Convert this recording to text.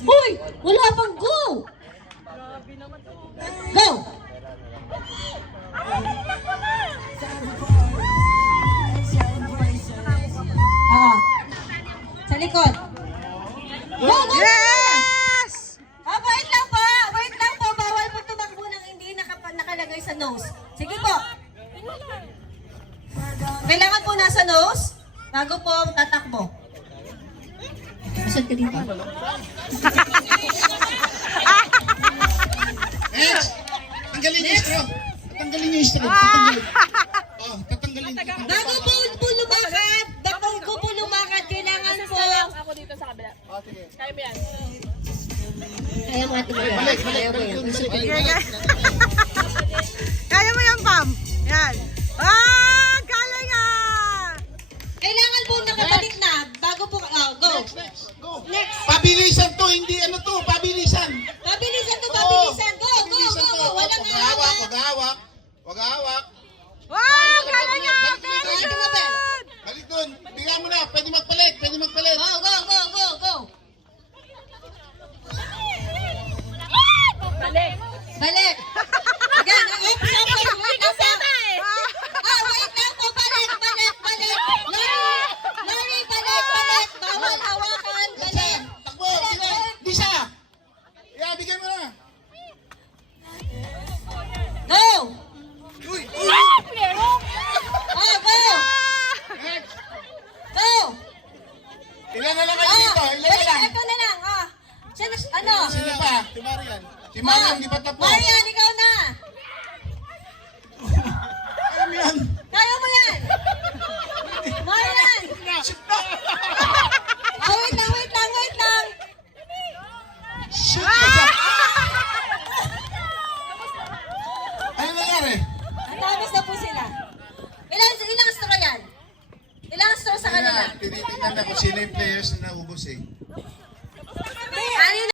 Hoy! Wala pang go! Go! Ah. Sa likod. Go! Go! Yes! Wait lang po! Wait lang po! Bawal po tumakbo ng hindi nakalagay sa nose. Sige po. Kailangan po nasa nose bago po tatakbo. Saan ka dito? Tanggalin yung straw. Tanggalin yung straw. Tatanggalin. Oh, tatanggalin. Bago po lumakad, bago po lumakad, kailangan po. Ako dito sa kabila. Kaya mo yan. Kaya mga tingin. Balik. Kaya mo yan, Pam. Yan. Ah! Galing ah! Kailangan po nakabalik na bago po, go. Next. Go. Next. Pabilisan to. Hindi ano to. Pabilisan. Pabilisan to, pabilisan. Go, go, Pabilisan go, to. go. Walang Huwag hawak. hawak. Huwag hawak. Huwag hawak. Wow! Galing ah! Balik Very dun. good! Balik dun. Bigyan mo na. Pwede magpalit. Pwede magpalit. Go, go, go, go, go. Balik. Balik. Again, oops, wait lang po. Wait lang po, balik. Lori, balik. Bawal hawakan, balik. Takbo. Bisa. Yeah, bigyan mo na. Go. Uy. Go. Next. Go. Ilan na lang kayo dito? Ilan na Wait, lang? ito na lang, Sino, ano? Sino pa? Si Marian. Si Marian, di pa tapos. Marian, ikaw na. Ano yan? Kaya mo yan. Marian. Wait lang. Shoot ka sa... Ano nangyari? Natapos na po sila. Ilang straw yan? Ilang straw sa kanila? Tinitingnan na kung sino yung players na naubos eh.